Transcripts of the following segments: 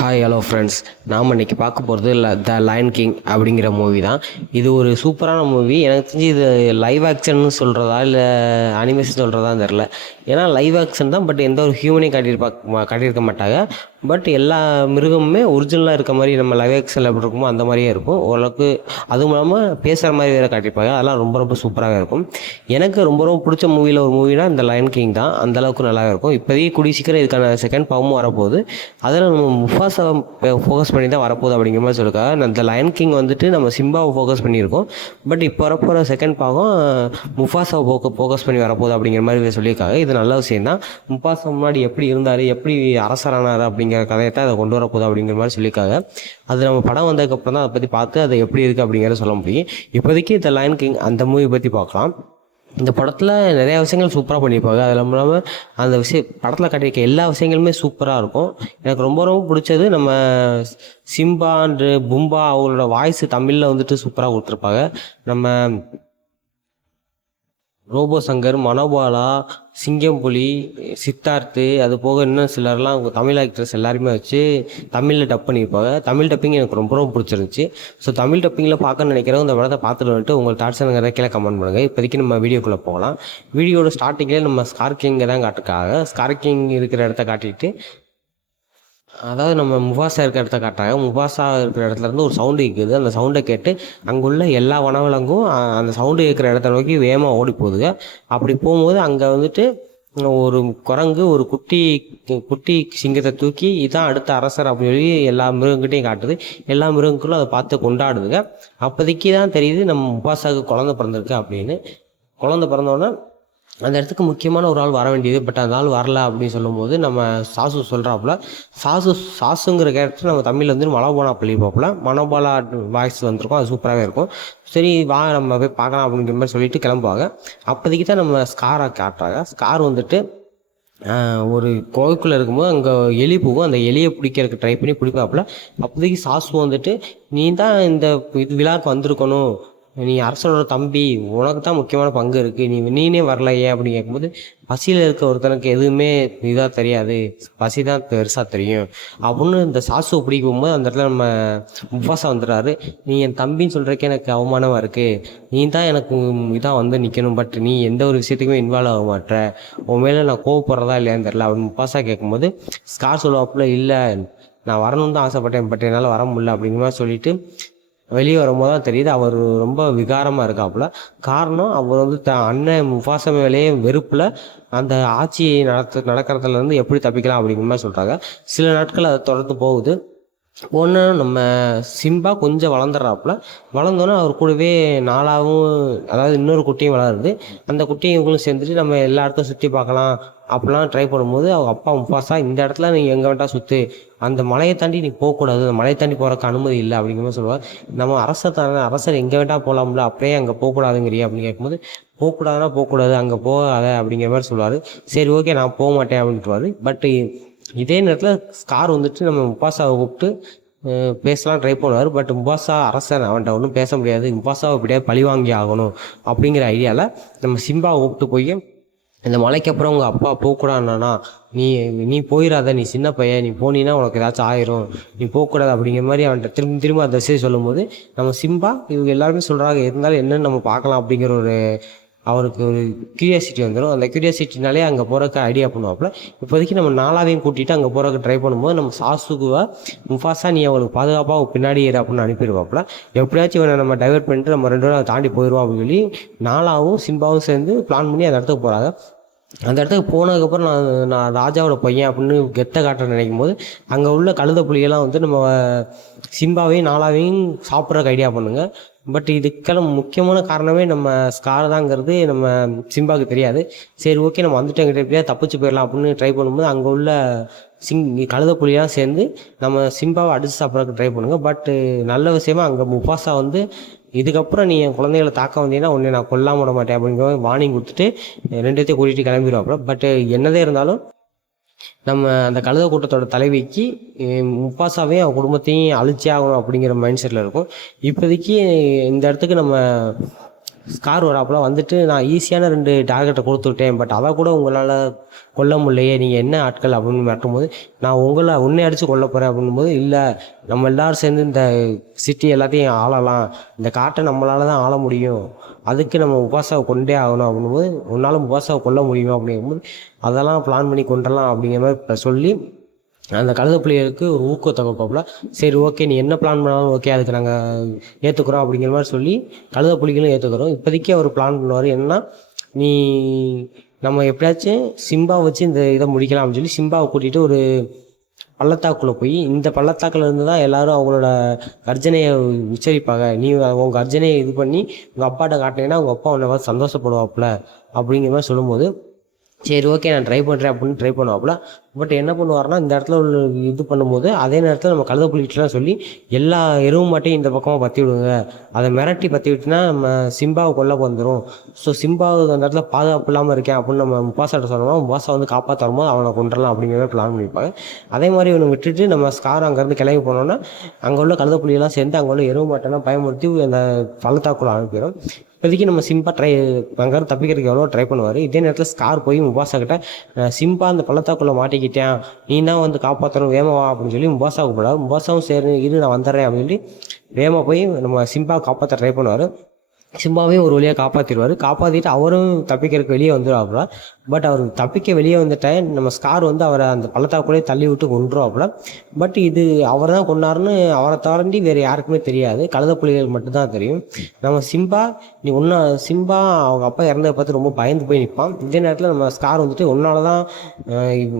Hi hello friends. நாம் இன்றைக்கி பார்க்க போகிறது த லயன் கிங் அப்படிங்கிற மூவி தான். இது ஒரு சூப்பரான மூவி. எனக்கு தெரிஞ்சு இது லைவ் ஆக்ஷன் சொல்கிறதா இல்லை அனிமேஷன் சொல்கிறதான்னு தெரில. ஏன்னா லைவ் ஆக்ஷன் தான், பட் எந்த ஒரு ஹியூமனையும் காட்டியிருக்க மாட்டாங்க. பட் எல்லா மிருகமுமே ஒரிஜினலாக இருக்க மாதிரி நம்ம லைவ் ஆக்ஷனில் எப்படி இருக்குமோ அந்த மாதிரியே இருக்கும் ஓரளவுக்கு. அதுவும் இல்லாமல் பேசுகிற மாதிரி வேறு காட்டியிருப்பாங்க. அதெல்லாம் ரொம்ப ரொம்ப சூப்பராக இருக்கும். எனக்கு ரொம்ப ரொம்ப பிடிச்ச மூவியில் ஒரு மூவினா இந்த லயன் கிங் தான். அந்தளவுக்கு நல்லா இருக்கும். இப்போதைக்கு கூடிய சீக்கிரம் இதுக்கான செகண்ட் பாகமும் வரப்போகுது. அதில் நம்ம முஃபாஸா ஃபோக்கஸ் பண்ணி தான் வரப்போகுது அப்படிங்கிற மாதிரி சொல்லியிருக்காங்க. இந்த லயன் கிங் வந்துட்டு நம்ம சிம்பாவை ஃபோக்கஸ் பண்ணியிருக்கோம். பட் இப்போ வரப்போகிற செகண்ட் பாகம் முஃபாஸாவை ஃபோக்கஸ் பண்ணி வரப்போகுது அப்படிங்கிற மாதிரி சொல்லியிருக்காங்க. இது நல்ல விஷயம் தான். முஃபாஸா முன்னாடி எப்படி இருந்தார், எப்படி அரசரானார் அப்படிங்கிற கதையை தான் அதை கொண்டு வரப்போகுது அப்படிங்கிற மாதிரி சொல்லியிருக்காங்க. அது நம்ம படம் வந்ததுக்கப்புறம் தான் அதை பற்றி பார்த்து அது எப்படி இருக்குது அப்படிங்கிறத சொல்ல முடியும். இப்போதைக்கு த லயன் கிங் அந்த மூவி பற்றி பார்க்கலாம். இந்த படத்தில் நிறையா விஷயங்கள் சூப்பராக பண்ணியிருப்பாங்க. அதில் இல்லாமல் அந்த படத்தில் காட்டியிருக்க எல்லா விஷயங்களுமே சூப்பராக இருக்கும். எனக்கு ரொம்ப ரொம்ப பிடிச்சது நம்ம சிம்பா அண்டு பும்பா அவங்களோட வாய்ஸ் தமிழில் வந்துட்டு சூப்பராக கொடுத்துருப்பாங்க. நம்ம ரோபோ சங்கர், மனோபாலா, சிங்கம்புலி, சித்தார்த்து, அது போக இன்னும் சிலர்லாம் தமிழ் ஆக்ட்ரஸ் எல்லாருமே வச்சு தமிழில் டப் பண்ணியிருப்பாங்க. தமிழ் டப்பிங் எனக்கு ரொம்ப ரொம்ப பிடிச்சிருந்துச்சி. ஸோ தமிழ் டப்பிங்கில் பார்க்கணும்னு நினைக்கிறவங்க இந்த படத்தை பார்த்துட்டு வந்துட்டு உங்கள் தாட்ஸ் எனக்கு கீழே கமெண்ட் பண்ணுங்கள். இப்போதைக்கு நம்ம வீடியோக்குள்ளே போகலாம். வீடியோட ஸ்டார்டிங்லேயே நம்ம ஸ்கார் கிங்கை தான் காட்டுக்காக ஸ்கார் கிங் இருக்கிற இடத்த காட்டிட்டு, அதாவது நம்ம முஃபாஸா இருக்கிற இடத்த காட்டுறாங்க. முஃபாஸா இருக்கிற இடத்துலேருந்து ஒரு சவுண்டு கேட்குது. அந்த சவுண்டை கேட்டு அங்குள்ள எல்லா வனவிலங்கும் அந்த சவுண்டு கேட்குற இடத்த நோக்கி வேகமாக ஓடி போகுதுங்க. அப்படி போகும்போது அங்கே வந்துட்டு ஒரு குரங்கு ஒரு குட்டி குட்டி சிங்கத்தை தூக்கி இதான் அடுத்த அரசர் அப்படின்னு சொல்லி எல்லா மிருகங்கிட்டையும் காட்டுது. எல்லா மிருகங்களும் அதை பார்த்து கொண்டாடுதுங்க. அப்போதைக்கு தான் தெரியுது நம்ம முஃபாஸாவுக்கு குழந்தை பிறந்திருக்கு அப்படின்னு. குழந்தை பிறந்தோன்னே அந்த இடத்துக்கு முக்கியமான ஒரு ஆள் வர வேண்டியது. பட் அந்த ஆள் வரல அப்படின்னு சொல்லும்போது நம்ம சாசு சொல்கிறாப்புல. சாசுங்கிற கேரக்டர் நம்ம தமிழில் வந்து மனோபாலா சொல்லியிருப்பாப்புல. மனோபாலா வாய்ஸ் வந்திருக்கும். அது சூப்பராகவே இருக்கும். சரி வா நம்ம போய் பார்க்கலாம் அப்படிங்கிற மாதிரி சொல்லிட்டு கிளம்புவாங்க. அப்போதைக்கு தான் நம்ம ஸ்காரை காட்டுறாங்க. ஸ்கார் வந்துட்டு ஒரு கோவிக்குள்ளே இருக்கும்போது அங்கே எலி போகும். அந்த எலியை பிடிக்கிறதுக்கு ட்ரை பண்ணி பிடிப்பாப்புல. அப்போதைக்கு சாசு வந்துட்டு நீ தான் இந்த விழாவுக்கு வந்திருக்கணும், நீ அரசனோட தம்பி, உனக்கு தான் முக்கியமான பங்கு இருக்குது, நீனே வரல ஏன் அப்படின்னு கேட்கும்போது, பசியில் இருக்க ஒருத்தனுக்கு எதுவுமே இதாக தெரியாது, பசி தான் பெருசாக தெரியும் அப்படின்னு இந்த சாசுவை பிடிக்கும்போது அந்த இடத்துல நம்ம முஃபாஸா வந்துடுறாரு. நீ என் தம்பின்னு சொல்கிறக்கே எனக்கு அவமானமாக இருக்குது, நீ தான் எனக்கு இதாக வந்து நிற்கணும், பட் நீ எந்த ஒரு விஷயத்துக்குமே இன்வால்வ் ஆக மாட்டேற, உன் மேலே நான் கோவப்படுறதா இல்லையான்னு தெரில அப்படின்னு முஃபாஸா கேட்கும்போது ஸ்கார் சொல்லுவாப்புல, இல்லை நான் வரணும்னு தான் ஆசைப்பட்டேன், பட் என்னால் வர முடியல அப்படிங்கிற மாதிரி சொல்லிட்டு வெளியே வரும்போது தான் தெரியுது அவர் ரொம்ப விகாரமாக இருக்காப்புல. காரணம் அவர் வந்து அண்ணன் முஃபாஸா மேலேயே வெறுப்பில் அந்த ஆட்சியை நடக்கிறதுலேருந்து எப்படி தப்பிக்கலாம் அப்படிங்கிற மாதிரி சொல்கிறாங்க. சில நாட்கள் அதை தொடர்ந்து போகுது. ஒன்று நம்ம சிம்பா கொஞ்சம் வளர்ந்துடுறாப்புல. வளர்ந்தோன்னே அவர் கூடவே நாலாவும், அதாவது இன்னொரு குட்டியும் வளருது. அந்த குட்டியும் இவங்களும் சேர்ந்துட்டு நம்ம எல்லா இடத்தையும் சுற்றி பார்க்கலாம் அப்படிலாம் ட்ரை பண்ணும்போது அவங்க அப்பா முஃபாஸா இந்த இடத்துல நீ எங்கே வேண்டாம் சுற்று, அந்த மலையை தாண்டி நீ போகக்கூடாது, அந்த மலையை தாண்டி போகிறக்கு அனுமதி இல்லை அப்படிங்கிற மாதிரி சொல்லுவார். நம்ம அரசர் எங்கே வேண்டாம் போகலாம்ல, அப்படியே அங்கே போகக்கூடாதுங்கிறியா அப்படின்னு கேட்கும்போது, போகக்கூடாது அங்கே போகாத அப்படிங்கிற மாதிரி சொல்லுவார். சரி ஓகே நான் போக மாட்டேன் அப்படின்ட்டுவார். பட் இதே நேரத்தில் ஸ்கார் வந்துட்டு நம்ம முஃபாஸாவை கூப்பிட்டு பேசலாம் ட்ரை பண்ணுவார். பட் முஃபாஸா அரசன், அவன்கிட்ட ஒன்றும் பேச முடியாது, முஃபாஸாவை எப்படியாவது பழி வாங்கி ஆகணும் அப்படிங்கிற ஐடியாவில் நம்ம சிம்பாவை கூப்பிட்டு போய், இந்த மலைக்கு அப்புறம் உங்கள் அப்பா போகக்கூடாதுண்ணா, நீ போயிடாத, நீ சின்ன பையன், நீ போனீன்னா உனக்கு ஏதாச்சும் ஆயிரும், நீ போகக்கூடாது அப்படிங்கிற மாதிரி அவன்கிட்ட திரும்ப அந்த விஷயம் சொல்லும்போது நம்ம சிம்பா இவங்க எல்லாருமே சொல்கிறாங்க, இருந்தாலும் என்னென்னு நம்ம பார்க்கலாம் அப்படிங்கிற ஒரு அவருக்கு ஒரு க்யூரியாசிட்டி வந்துடும். அந்த க்யூரியாசிட்டினாலே அங்கே போகிறக்கு ஐடியா பண்ணுவாப்புல. இப்போதைக்கு நம்ம நாலாவையும் கூட்டிகிட்டு அங்கே போகிறக்கு ட்ரை பண்ணும்போது நம்ம சாசுக்குவா முஃபாஸா நீ அவளுக்கு பாதுகாப்பாக பின்னாடி ஏறு அப்படின்னு அனுப்பிடுவாப்புல. எப்படியாச்சும் இவனை நம்ம டைவர்ட் பண்ணிட்டு நம்ம 2 பேரும் தாண்டி போயிடுவோம் அப்படின்னு சொல்லி நாலாவும் சிம்பாவும் சேர்ந்து பிளான் பண்ணி அந்த இடத்துக்கு போகிறாங்க. அந்த இடத்துக்கு போனதுக்கப்புறம் நான் ராஜாவோட பையன் அப்படின்னு கெத்தை காட்ட நினைக்கும் போது அங்கே உள்ள கழுத புலியெல்லாம் வந்து நம்ம சிம்பாவையும் நாலாவையும் சாப்பிட்றக்கு ஐடியா பண்ணுங்க. பட் இதுக்கெல்லாம் முக்கியமான காரணமே நம்ம ஸ்கார் தாங்கிறது நம்ம சிம்பாவுக்கு தெரியாது. சரி ஓகே நம்ம வந்துட்டு எங்கிட்ட எப்படியா தப்பிச்சு போயிடலாம் அப்படின்னு ட்ரை பண்ணும்போது அங்கே உள்ள கழுத புலியெல்லாம் சேர்ந்து நம்ம சிம்பாவை அடித்து சாப்பிட்றதுக்கு ட்ரை பண்ணுங்க. பட்டு நல்ல விஷயமா அங்கே முஃபாஸா வந்து இதுக்கப்புறம் நீ என் குழந்தைகளை தாக்க வந்தீங்கன்னா உன்னை நான் கொல்லாம விட மாட்டேன் அப்படிங்கிற வார்னிங் கொடுத்துட்டு 2 கூட்டிகிட்டு கிளம்பிடுவாப்புல. பட் என்னதே இருந்தாலும் நம்ம அந்த கழுத கூட்டத்தோட தலைவிக்கு முஃபாஸாவே அவன் குடும்பத்தையும் அழிச்சே ஆகணும் அப்படிங்கிற மைண்ட் செட்டில் இருக்கும். இப்போதைக்கு இந்த இடத்துக்கு நம்ம ஸ்கார் வராப்புல வந்துட்டு நான் ஈஸியான 2 டார்கெட்டை கொடுத்துட்டேன், பட் அதை கூட உங்களால் கொல்ல முடியலையே, நீங்கள் என்ன ஆட்கள் அப்படின்னு மிரட்டும்போது, நான் உன்னை அடித்து கொல்ல போகிறேன் அப்படின்போது, இல்லை நம்ம எல்லோரும் சேர்ந்து இந்த சிட்டி எல்லாத்தையும் ஆளலாம், இந்த காட்டை நம்மளால தான் ஆள முடியும், அதுக்கு நம்ம முபாசாவை கொண்டே ஆகணும் அப்படின்போது, உன்னால் முபாசாவை கொல்ல முடியும் அப்படிங்கும்போது அதெல்லாம் பிளான் பண்ணி கொண்டுடலாம் அப்படிங்கிற மாதிரி சொல்லி அந்த கழுதைப்புலிகளுக்கு ஒரு ஊக்கத்தை கொடுப்பாப்புல. சரி ஓகே, நீ என்ன பிளான் பண்ணாலும் ஓகே, அதுக்கு நாங்கள் ஏற்றுக்குறோம் அப்படிங்கிற மாதிரி சொல்லி கழுதைப்புலிகளும் ஏற்றுக்கிறோம். இப்போதைக்கு அவர் பிளான் பண்ணுவார் என்னன்னா, நீ நம்ம எப்படியாச்சும் சிம்பா வச்சு இந்த இதை முடிக்கலாம் அப்படின்னு சொல்லி சிம்பாவை கூட்டிகிட்டு ஒரு பள்ளத்தாக்குள்ளே போய், இந்த பள்ளத்தாக்கில் இருந்து தான் எல்லோரும் அவங்களோட கர்ஜனையை உச்சரிப்பாங்க, நீ உங்கள் கர்ஜனையை இது பண்ணி உங்கள் அப்பாட்ட காட்டினீங்கன்னா உங்கள் அப்பா உன்னை பார்த்து சந்தோஷப்படுவாப்புல அப்படிங்கிற மாதிரி சொல்லும்போது, சரி ஓகே நான் ட்ரை பண்ணுறேன் அப்படின்னு ட்ரை பண்ணுவாப்புல. பட் என்ன பண்ணுவார்னா, இந்த இடத்துல உள்ள இது பண்ணும்போது அதே நேரத்தில் நம்ம கழுதைப்புலிகிட்டலாம் சொல்லி எல்லா எருவும் மாட்டையும் இந்த பக்கமாக பற்றி விடுங்க, அதை மிரட்டி பற்றி விட்டுனா நம்ம சிம்பாவை கொல்ல வந்துடும், ஸோ சிம்பாவுக்கு அந்த இடத்துல பாதுகாப்பு இல்லாமல் இருக்கேன் அப்படின்னு நம்ம முபாசாட்ட சொன்னோம்னா முபாசா வந்து காப்பாற்ற வரும்போது அவனை கொண்டுடலாம் அப்படிங்கிற பிளான் பண்ணியிருப்பாங்க. அதே மாதிரி இவனை விட்டுட்டு நம்ம ஸ்கார் அங்கேருந்து கிளம்பி போனோன்னா அங்கே உள்ள கழுதைப்புலியெல்லாம் சேர்ந்து அங்கே உள்ள எருவு மாட்டெல்லாம் பயமுறுத்தி அந்த பள்ளத்தாக்குள்ள அனுப்பிடும். இப்போதைக்கு நம்ம சிம்பா அங்கேருந்து தப்பிக்கிறதுக்கு எவ்வளோ ட்ரை பண்ணுவார். இதே நேரத்தில் ஸ்கார் போய் முபாசா கிட்ட, சிம்பா அந்த பள்ளத்தாக்குள்ளே மாட்டிக்கிட்டேன், நீ தான் வந்து காப்பாற்றணும் வேகவா அப்படின்னு சொல்லி முபாசா கூப்பிடாரு. முபாசாவும் சரி இரு நான் வந்துடுறேன் அப்படின்னு சொல்லி வேகமாக போய் நம்ம சிம்பா காப்பாற்ற ட்ரை பண்ணுவார். சிம்பாவையும் ஒரு வழியாக காப்பாற்றிட்டு அவரும் தப்பிக்கிறதுக்கு வெளியே வந்துடுவாப்புல. பட் அவர் தப்பிக்க வெளியே வந்துட்டேன் நம்ம ஸ்கார் வந்து அவரை அந்த பள்ளத்தாக்குள்ளே தள்ளி விட்டு கொண்டுருவாப்புல. பட் இது அவர் தான் கொண்டாருன்னு அவரை தாண்டி வேறு யாருக்குமே தெரியாது, கழுதைப்புலிகள் மட்டும்தான் தெரியும். நம்ம சிம்பா அவங்க அப்பா இறந்ததை பார்த்து ரொம்ப பயந்து போய் நிற்பான். இதே நேரத்தில் நம்ம ஸ்கார் வந்துட்டு, உன்னால தான்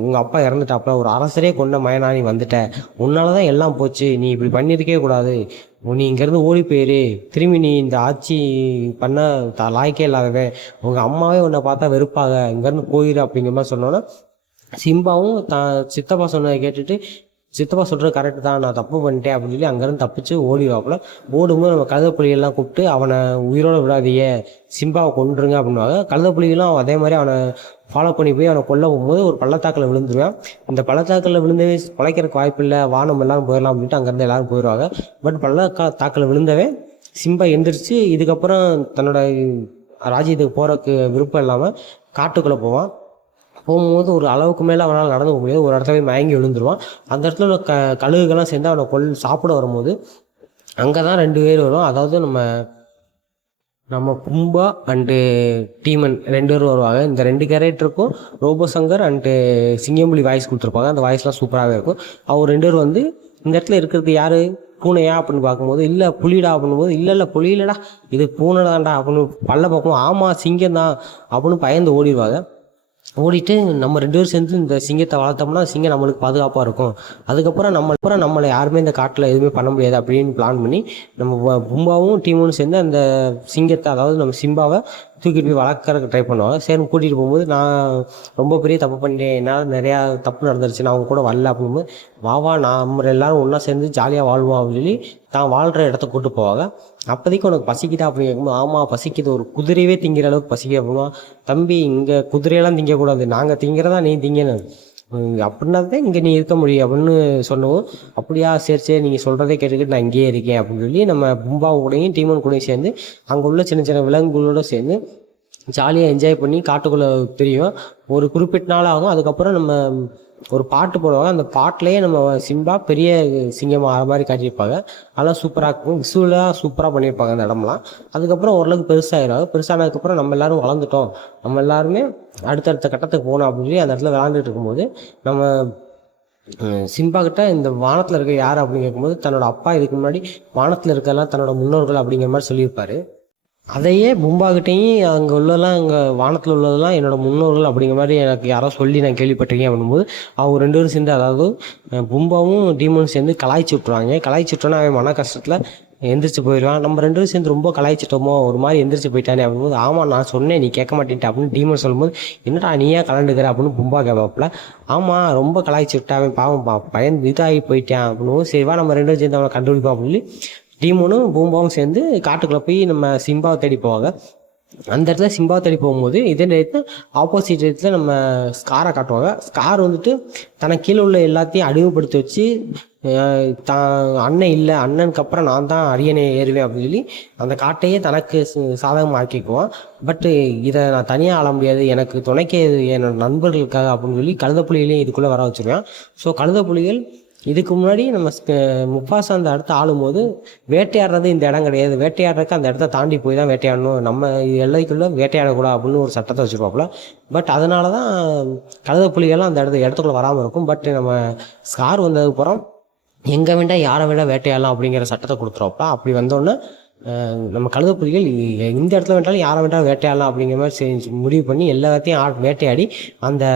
உங்கள் அப்பா இறந்துட்டாப்புல, ஒரு அரசரே கொண்ட மயனா நீ வந்துட்ட, உன்னால தான் எல்லாம் போச்சு, நீ இப்படி பண்ணியிருக்கே கூடாது, நீ இங்கேருந்து ஓடி போயிரு, திரும்பி நீ இந்த ஆட்சி பண்ண லாய்க்கே இல்லாதவன், உங்கள் அம்மாவே உன்னை பார்த்தா வெறுப்பாக, இங்கேருந்து போயிரு அப்படிங்கிற மாதிரி சொன்னோன்னா சிம்பாவும் சித்தப்பா சொன்னதை கேட்டுட்டு, சித்தப்பா சொல்கிறது கரெக்டு தான், நான் தப்பு பண்ணிட்டேன் அப்படின்னு சொல்லி அங்கேருந்து தப்பிச்சு ஓடிவாப்புல. ஓடும்போது நம்ம கழுதைப்புலிகள்லாம் கூப்பிட்டு, அவனை உயிரோடு விடாதீங்க, சிம்பாவை கொண்டுருங்க அப்படின்வாங்க. கழுதைப்புலிகளும் அதே மாதிரி அவனை ஃபாலோ பண்ணி போய் அவனை கொல்ல போகும்போது ஒரு பள்ளத்தாக்கில் விழுந்துருவேன். இந்த பள்ளத்தாக்கில் விழுந்து பிழைக்கிறதுக்கு வாய்ப்பு இல்லை, வானம் எல்லோரும் போயிடலாம் அப்படின்ட்டு அங்கேருந்து எல்லோரும் போயிடுவாங்க. பட் பள்ளத்தாக்கில் விழுந்தவே சிம்பா எந்திரிச்சு இதுக்கப்புறம் தன்னோட ராஜ்யத்துக்கு போகிறதுக்கு விருப்பம் இல்லாமல் காட்டுக்குள்ளே போகும்போது ஒரு அளவுக்கு மேலே அவனால் நடந்து போக முடியாது, ஒரு இடத்துல போய் மயங்கி விழுந்துருவான். அந்த இடத்துல உள்ள கழுகுகள்லாம் சேர்ந்து அவனை சாப்பிட வரும்போது அங்கே தான் 2 பேர் வரும். அதாவது நம்ம பும்பா அண்டு டீமன் 2 பேரும் வருவாங்க. இந்த 2 கேரக்டருக்கும் ரோபோசங்கர் அண்டு சிங்கம்புலி வாய்ஸ் கொடுத்துருப்பாங்க. அந்த வாய்ஸ்லாம் சூப்பராகவே இருக்கும். அவங்க 2 பேர் வந்து இந்த இடத்துல இருக்கிறது யார், பூனையா அப்படின்னு பார்க்கும்போது, இல்லை புலிடா அப்படின்போது, இல்லை புலி இல்லைடா இது பூனை தான்டா அப்படின்னு பல்ல பார்க்கும்போது, ஆமாம் சிங்கம் தான் அப்படின்னு பயந்து ஓடிடுவாங்க. ஓடிட்டு நம்ம 2 பேரும் சேர்ந்து இந்த சிங்கத்தை வளர்த்தோம்னா சிங்கம் நம்மளுக்கு பாதுகாப்பாக இருக்கும், அதுக்கப்புறம் நம்மளை யாருமே இந்த காட்டில் எதுவுமே பண்ண முடியாது அப்படின்னு பிளான் பண்ணி நம்ம பும்பாவும் டீமும் சேர்ந்து அந்த சிங்கத்தை, அதாவது நம்ம சிம்பாவை தூக்கிட்டு போய் வளர்க்கறதுக்கு ட்ரை பண்ணுவாங்க. சரி கூட்டிகிட்டு போகும்போது, நான் ரொம்ப பெரிய தப்பு பண்ணிட்டேன், என்னால் நிறையா தப்பு நடந்துருச்சு, நான் அவங்க கூட வரல அப்படிங்கும்போது, வா நம்ம எல்லோரும் ஒன்றா சேர்ந்து ஜாலியாக வாழ்வோம் அப்படின்னு சொல்லி தான் வாழ்கிற இடத்த கூப்பிட்டு போவாங்க. அப்போதைக்கு உனக்கு பசிக்குதா அப்படின்னு கேட்கும்போது, ஆமாம் பசிக்குது, ஒரு குதிரையே திங்கிற அளவுக்கு பசிக்க அப்படின்னா, தம்பி இங்கே குதிரையெல்லாம் திங்கக்கூடாது, நாங்கள் திங்கிறதா நீ திங்கணும், அப்படின்னா தான் இங்கே நீ இருக்க முடியும் அப்படின்னு சொன்னவும், அப்படியா சரி நீங்கள் சொல்கிறதே கேட்டுக்கிட்டு நான் இங்கேயே இருக்கேன் அப்படின்னு சொல்லி நம்ம பும்பா கூடயும் டீமன் கூடயும் சேர்ந்து அங்கே உள்ள சின்ன சின்ன விலங்குகளோடு சேர்ந்து ஜாலியாக என்ஜாய் பண்ணி காட்டுக்குள்ளே தெரியும். ஒரு குறிப்பிட்ட நாள் ஆகும். அதுக்கப்புறம் நம்ம ஒரு பாட்டு போடுவாங்க, அந்த பாட்டிலேயே நம்ம சிம்பா பெரிய சிங்கமாக ஆகிற மாதிரி காட்டியிருப்பாங்க. அதெல்லாம் சூப்பராக இருக்கும், விசுவலாக சூப்பராக பண்ணியிருப்பாங்க அந்த இடம்லாம். அதுக்கப்புறம் ஓரளவுக்கு பெருசானதுக்கப்புறம் நம்ம எல்லோரும் வளர்ந்துட்டோம், நம்ம எல்லாருமே அடுத்தடுத்த கட்டத்துக்கு போகணும் அப்படின்னு சொல்லி அந்த இடத்துல விளாண்டுட்டு இருக்கும்போது, நம்ம சிம்பா கிட்ட இந்த வானத்தில் இருக்க யார் அப்படின்னு கேட்கும்போது, தன்னோட அப்பா இதுக்கு முன்னாடி வானத்தில் இருக்கலாம் தன்னோட முன்னோர்கள் அப்படிங்கிற மாதிரி சொல்லியிருப்பார். அதையே பும்பாகிட்டையும் அங்கே உள்ளதெல்லாம், அங்கே வானத்தில் உள்ளதெல்லாம் என்னோடய முன்னோர்கள் அப்படிங்கிற மாதிரி எனக்கு யாரோ சொல்லி நான் கேள்விப்பட்டிருக்கேன் அப்படின்போது, அவங்க 2 பேரும் சேர்ந்து, அதாவது பும்பாவும் டீமனும் சேர்ந்து கலாய்ச்சி விட்ருவாங்க. அவன் மன கஷ்டத்தில் எந்திரிச்சு போயிடுவான். நம்ம 2 பேரும் சேர்ந்து ரொம்ப கலாய்ச்சிட்டோமோ, ஒரு மாதிரி எந்திரிச்சு போயிட்டானே அப்படின்போது, ஆமாம் நான் சொன்னேன் நீ கேட்க மாட்டேன்ட்டு அப்படின்னு டீமன் சொல்லும்போது, என்னடா நீயே கலண்டுக்கிற அப்படின்னு பும்பா கேட்பாப்புல. ஆமாம் ரொம்ப கலாய்ச்சி விட்டான் பாவம் பயந்து இதாகி போயிட்டான் அப்படின்போது, சரிவா நம்ம 2 பேரும் சேர்ந்து அவனை கண்டுபிடிப்போம் அப்படின்னு டீமனும் பூம்பாவும் சேர்ந்து காட்டுக்குள்ளே போய் நம்ம சிம்பாவை தேடி போவாங்க. அந்த இடத்துல சிம்பாவை தேடி போகும்போது இதே நேரத்தில் ஆப்போசிட் இடத்துல நம்ம ஸ்காரை காட்டுவாங்க. ஸ்கார் வந்துட்டு தனக்கு கீழே உள்ள எல்லாத்தையும் அடிமைப்படுத்தி வச்சு தான் அண்ணன் இல்லை, அண்ணனுக்கு அப்புறம் நான் தான் அரியணை ஏறுவேன் அப்படின்னு சொல்லி அந்த காட்டையே தனக்கு சாதகமாக ஆக்கிக்குவான். பட்டு இதை நான் தனியாக ஆள முடியாது, எனக்கு துணைக்கே என்னோட நண்பர்களுக்காக அப்படின்னு சொல்லி கழுதைப்புலிகளையும் இதுக்குள்ளே வர வச்சுருவேன். ஸோ கழுதைப்புலிகள் இதுக்கு முன்னாடி நம்ம முப்பாசா அந்த இடத்த ஆளும்போது வேட்டையாடுறது இந்த இடம் கிடையாது, வேட்டையாடுறதுக்கு அந்த இடத்த தாண்டி போய் தான் வேட்டையாடணும், நம்ம எல்லைக்குள்ளே வேட்டையாடக்கூடாது அப்படின்னு ஒரு சட்டத்தை வச்சுருப்பாப்புல. பட் அதனால தான் கழுதைப்புலிகள்லாம் அந்த இடத்துக்குள்ளே வராமல் இருக்கும். பட் நம்ம ஸ்கார் வந்ததுக்கப்புறம் எங்கே வேண்டாம் யாரை வேண்டாம் வேட்டையாடலாம் அப்படிங்கிற சட்டத்தை கொடுத்துருவாப்பா. அப்படி வந்தோடனே நம்ம கழுதைப்புலிகள் இந்த இடத்துல வேண்டாலும் யாரை வேண்டாம் வேட்டையாடலாம் அப்படிங்கிற மாதிரி செஞ்சு முடிவு பண்ணி எல்லாத்தையும் வேட்டையாடி அந்த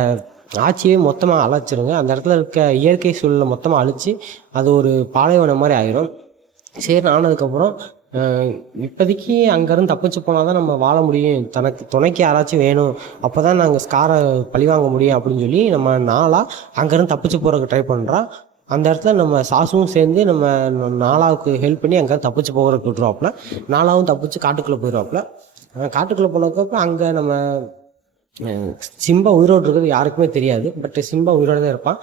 ஆட்சியே மொத்தமாக அழைச்சிருங்க. அந்த இடத்துல இருக்க இயற்கை சூழலை மொத்தமாக அழித்து அது ஒரு பாலைவனம் மாதிரி ஆயிரும். சரி ஆனதுக்கப்புறம் இப்போதைக்கு அங்கேருந்து தப்பிச்சு போனால் தான் நம்ம வாழ முடியும், தனக்கு துணைக்கு யாராச்சும் வேணும், அப்போ தான் நாங்கள் ஸ்காரை பழிவாங்க முடியும் அப்படின்னு சொல்லி நம்ம நாளாக அங்கேருந்து தப்பிச்சு போகிறதுக்கு ட்ரை பண்ணுறோம். அந்த இடத்துல நம்ம சாசுவும் சேர்ந்து நம்ம நாலாவுக்கு ஹெல்ப் பண்ணி அங்கே தப்பிச்சு போகிறதுக்கு விட்டுருவாப்புல. நாலாவும் தப்பிச்சு காட்டுக்குள்ளே போயிடுவாப்புல. காட்டுக்குள்ளே போனதுக்கப்புறம் அங்கே நம்ம சிம்பா உயிரோடு இருக்கிறது யாருக்குமே தெரியாது. பட் சிம்பா உயிரோடு தான் இருப்பான்.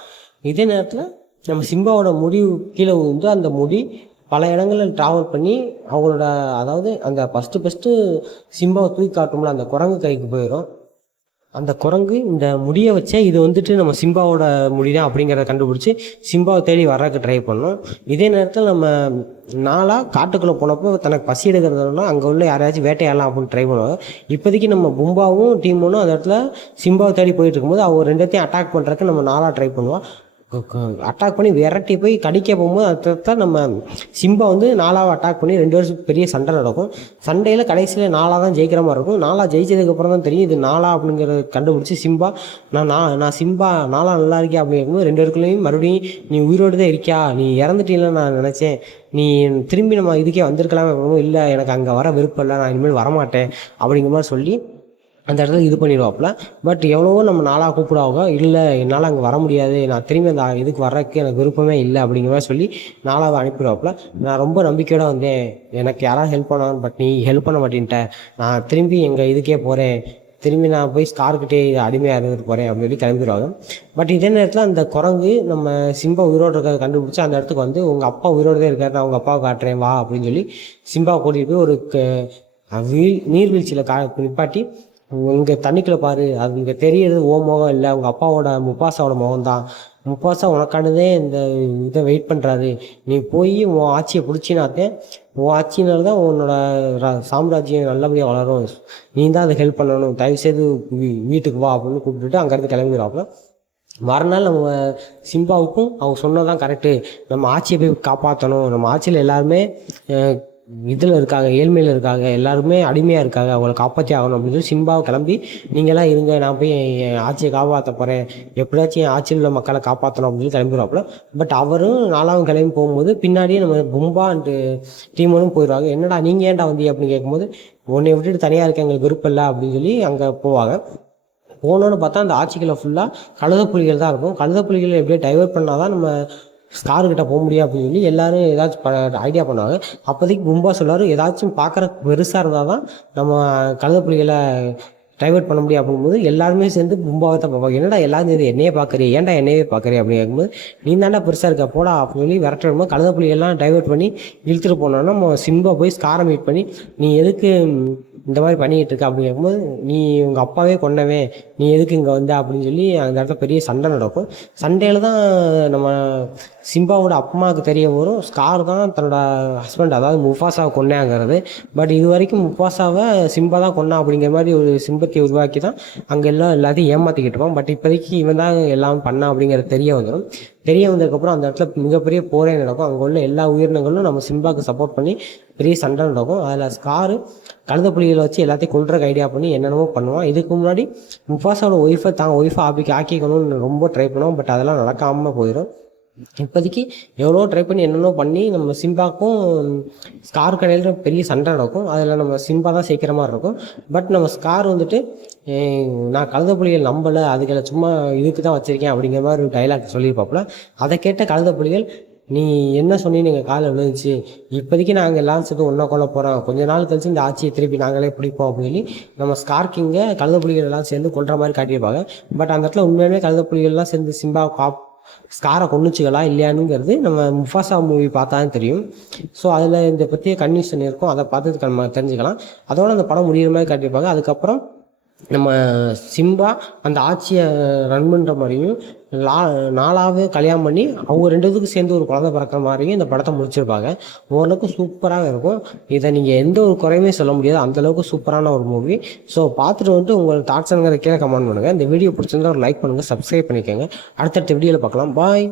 இதே நேரத்தில் நம்ம சிம்பாவோட முடி கீழே வந்து அந்த முடி பல இடங்களில் ட்ராவல் பண்ணி அவங்களோட, அதாவது அந்த ஃபஸ்ட்டு சிம்பாவை தூக்கி காட்டும்ல அந்த குரங்கு கைக்கு போயிடும். அந்த குரங்கு இந்த முடியை வச்சே இது வந்துட்டு நம்ம சிம்பாவோட முடி தான் அப்படிங்கிறத கண்டுபிடிச்சி சிம்பாவை தேடி வர்றதுக்கு ட்ரை பண்ணோம். இதே நேரத்தில் நம்ம நாளாக காட்டுக்குள்ளே போனப்போ தனக்கு பசி எடுக்கிறதுனா அங்கே உள்ள யாரையாச்சும் வேட்டையாடலாம் அப்படின்னு ட்ரை பண்ணுவாங்க. இப்போதைக்கு நம்ம பும்பாவும் டீமும் அந்த இடத்துல சிம்பாவை தேடி போயிட்டு இருக்கும்போது அவங்க ரெண்டத்தையும் அட்டாக் பண்ணுறதுக்கு நம்ம நாளாக ட்ரை பண்ணுவோம். அட்டாக் பண்ணி விரட்டி போய் கடிக்க போகும்போது அதுதான் நம்ம சிம்பா வந்து நாலாவை அட்டாக் பண்ணி 2 வருஷம் பெரிய சண்டை நடக்கும். சண்டையில் கடைசியில் நாலா தான் ஜெயிக்கிற மாதிரி இருக்கும். நாலா ஜெயிச்சதுக்கப்புறம் தான் தெரியும் இது நாலா அப்படிங்கிறத கண்டுபிடிச்சி சிம்பா நான் சிம்பா நாலா நல்லா இருக்கேன் அப்படிங்கும்போது 2 பேருக்குள்ளேயும் மறுபடியும் நீ உயிரோடு தான் இருக்கியா, நீ இறந்துட்டீங்கன்னு நான் நினச்சேன், நீ திரும்பி நம்ம இதுக்கே வந்திருக்கலாமே, இல்லை எனக்கு அங்கே வர விருப்பம் இல்லை, நான் இனிமேல் வரமாட்டேன் அப்படிங்கிற மாதிரி சொல்லி அந்த இடத்துல இது பண்ணிடுவாப்புல. பட் எவ்வளவோ நம்ம நாளாக கூப்பிடுவாங்க, இல்லை என்னால் அங்கே வர முடியாது, நான் திரும்பி அந்த இதுக்கு வர்றதுக்கு எனக்கு விருப்பமே இல்லை அப்படிங்கிற மாதிரி சொல்லி நாளாக அனுப்பிடுவாப்புல. நான் ரொம்ப நம்பிக்கையோடு வந்தேன், எனக்கு யாராவது ஹெல்ப் பண்ணான்னு, பட் நீ ஹெல்ப் பண்ண மாட்டேன்ட்ட, நான் திரும்பி எங்கள் இதுக்கே போகிறேன், திரும்பி நான் போய் ஸ்கார்கிட்டே அடிமையாக இருந்துட்டு போகிறேன் அப்படின்னு சொல்லி கிளம்பிடுவாங்க. பட் இதே நேரத்தில் அந்த குரங்கு நம்ம சிம்பா உயிரோடு இருக்கிறத கண்டுபிடிச்சி அந்த இடத்துக்கு வந்து உங்கள் அப்பா உயிரோடு தான் இருக்காரு, நான் உங்கள் அப்பாவை காட்டுறேன் வா அப்படின்னு சொல்லி சிம்பா கூட்டிகிட்டு போய் ஒரு நீர்வீழ்ச்சியில் நிப்பாட்டி இங்கே தண்ணிக்குள்ளே பாரு, அது இங்கே தெரியறது ஓ முகம் இல்லை, உங்கள் அப்பாவோட முப்பாசாவோட முகம் தான், முப்பாசா உனக்கானதே இந்த இதை வெயிட் பண்ணுறாரு, நீ போய் உன் ஆட்சியை பிடிச்சினாத்தேன், உன் ஆட்சினால தான் உன்னோட சாம்ராஜ்யம் நல்லபடியாக வளரும், நீ தான் அதை ஹெல்ப் பண்ணணும், தயவுசெய்து வீட்டுக்கு வா அப்படின்னு கூப்பிட்டுட்டு அங்கேருந்து கிளம்பிடுவாப்புல. மறுநாள் நம்ம சிம்பாவுக்கும் அவங்க சொன்னதான் கரெக்டு, நம்ம ஆட்சியை போய் காப்பாற்றணும், நம்ம ஆட்சியில் எல்லாருமே இதில் இருக்காங்க, ஏழ்மையில் இருக்காங்க, எல்லாருமே அடிமையாக இருக்காங்க, அவங்களை காப்பாற்றி ஆகணும் அப்படின்னு சொல்லி சிம்பாவை கிளம்பி நீங்களாம் இருங்க, நான் போய் என் ஆட்சியை காப்பாற்ற போகிறேன், எப்படியாச்சும் என் ஆட்சியில் உள்ள மக்களை காப்பாற்றணும் அப்படின்னு சொல்லி கிளம்பிடுவாப்புல. பட் அவரும் நாலாவும் கிளம்பி போகும்போது பின்னாடியே நம்ம பும்பா அண்டு டீமனும் போயிடுவாங்க. என்னடா நீங்கள் ஏன்டா வந்தீங்க அப்படின்னு கேட்கும்போது உன்னை விட்டுட்டு தனியாக இருக்க எங்களுக்கு விருப்பம் இல்லை அப்படின்னு சொல்லி அங்கே போவாங்க. போனோன்னு பார்த்தா அந்த ஆட்சிகளை ஃபுல்லாக கழுதைப்புலிகள் தான் இருக்கும். கழுதைப்புலிகளை எப்படியே டைவர்ட் பண்ணால் தான் நம்ம ஸ்கார்கிட்ட போக முடியும் அப்படின்னு சொல்லி எல்லோரும் ஏதாச்சும் ஐடியா பண்ணுவாங்க. அப்போதைக்கு பும்பா சொல்லாரு, ஏதாச்சும் பார்க்குற பெருசாக இருந்தால் தான் நம்ம கழுதைப்புலிகளை டைவர்ட் பண்ண முடியும் அப்படிங்கும்போது எல்லாருமே சேர்ந்து பும்பாவை தான் பார்ப்பாங்க. என்னடா எல்லாரும் சேர்ந்து என்னையே பார்க்குறீ, ஏன்டா என்னையே பார்க்குறீ அப்படின்னு கேட்கும்போது நீ தாண்டா பெருசாக இருக்க போடா அப்படின்னு சொல்லி விரட்டும்போது கழுதைப்புலிகள்லாம் டைவர்ட் பண்ணி இழுத்துட்டு போனோன்னா நம்ம சிம்பா போய் ஸ்காரை மீட் பண்ணி நீ எதுக்கு இந்த மாதிரி பண்ணிக்கிட்டு இருக்க அப்படின்னு கேட்கும்போது நீ உங்கள் அப்பாவே கொண்டவே, நீ எதுக்கு இங்கே வந்த அப்படின்னு சொல்லி அந்த இடத்துல பெரிய சண்டை நடக்கும். சண்டையில் தான் நம்ம சிம்பாவோட அம்மாவுக்கு தெரிய வரும் ஸ்கார் தான் தன்னோட ஹஸ்பண்ட் அதாவது முஃபாசாவை கொன்னாங்கிறது. பட் இது வரைக்கும் முஃபாசாவை சிம்பா தான் கொன்னா அப்படிங்கிற மாதிரி ஒரு சிம்பத்தை உருவாக்கி தான் அங்கே எல்லாத்தையும் ஏமாற்றிக்கிட்டு இருப்பான். பட் இப்போதைக்கு இவன் தான் எல்லாம் பண்ணா அப்படிங்கிறது தெரிய வந்துடும். தெரிய வந்ததுக்கப்புறம் அந்த இடத்துல மிகப்பெரிய போரே நடக்கும். அங்கே உள்ள எல்லா உயிரினங்களும் நம்ம சிம்பாவுக்கு சப்போர்ட் பண்ணி பெரிய சண்டை நடக்கும். அதில் ஸ்காரு கழுதைப்புலிகளை வச்சு எல்லாத்தையும் கொல்றதுக்கு ஐடியா பண்ணி என்னென்னமோ பண்ணுவான். இதுக்கு முன்னாடி முஃபாசாவோட ஒய்ஃபை ஒய்ஃபை ஆக்கிக்கணும்னு ரொம்ப ட்ரை பண்ணுவோம். பட் அதெல்லாம் நடக்காமல் போயிடும். இப்போதைக்கு எவ்வளோ ட்ரை பண்ணி என்னென்னோ பண்ணி நம்ம சிம்பாக்கும் ஸ்கார் கடையில் பெரிய சண்டை நடக்கும். அதில் நம்ம சிம்பா தான் சேர்க்கிற மாதிரி இருக்கும். பட் நம்ம ஸ்கார் வந்துட்டு நான் கழுதைப்புலிகள் நம்பலை, அதுகளை சும்மா இதுக்கு தான் வச்சுருக்கேன் அப்படிங்கிற மாதிரி ஒரு டைலாக் சொல்லியிருப்பாப்புல. அதை கேட்ட கழுதைப்புலிகள் நீ என்ன சொன்னீங்க, எங்கள் காலில் விழுந்துச்சு, இப்போதைக்கு நாங்கள் எல்லாம் சேர்த்து ஒன்றா கொள்ள போகிறோம், கொஞ்ச நாள் கழிச்சு இந்த ஆட்சியை திருப்பி நாங்களே பிடிப்போம் அப்படின்னு சொல்லி நம்ம ஸ்கார்க்கிங்க கழுதைப்புலிகள் எல்லாம் சேர்ந்து கொள்கிற மாதிரி காட்டியிருப்பாங்க. பட் அந்த இடத்துல உண்மையுமே கழுதைப்புலிகள்லாம் சேர்ந்து சிம்பாவை ஸ்காரை கொன்னுச்சுகளா இல்லையானுங்கிறது நம்ம முஃபாசா மூவி பார்த்தா தான் தெரியும். ஸோ அதில் இந்த பற்றிய கன்விஷன் இருக்கும், அதை பார்த்து நம்ம தெரிஞ்சுக்கலாம். அதோட அந்த படம் முடிகிற மாதிரி காட்டியிருப்பாங்க. அதுக்கப்புறம் நம்ம சிம்பா அந்த ஆட்சியை ரன் பண்ணுற மாதிரியும் நாலாவே கல்யாணம் பண்ணி அவங்க 2 பேத்துக்கும் சேர்ந்து ஒரு குழந்தை பிறக்கிற மாதிரியும் இந்த படத்தை முடிச்சிருப்பாங்க. ஓரளவுக்கு சூப்பராக இருக்கும். இதை நீங்கள் எந்த ஒரு குறையுமே சொல்ல முடியாது, அந்தளவுக்கு சூப்பரான ஒரு மூவி. ஸோ பார்த்துட்டு வந்துட்டு உங்கள் தாட்ஸுங்கிற கீழே கமெண்ட் பண்ணுங்கள். இந்த வீடியோ பிடிச்சிருந்தா ஒரு லைக் பண்ணுங்கள், சப்ஸ்கிரைப் பண்ணிக்கோங்க. அடுத்தடுத்த வீடியோவில் பார்க்கலாம். பாய்.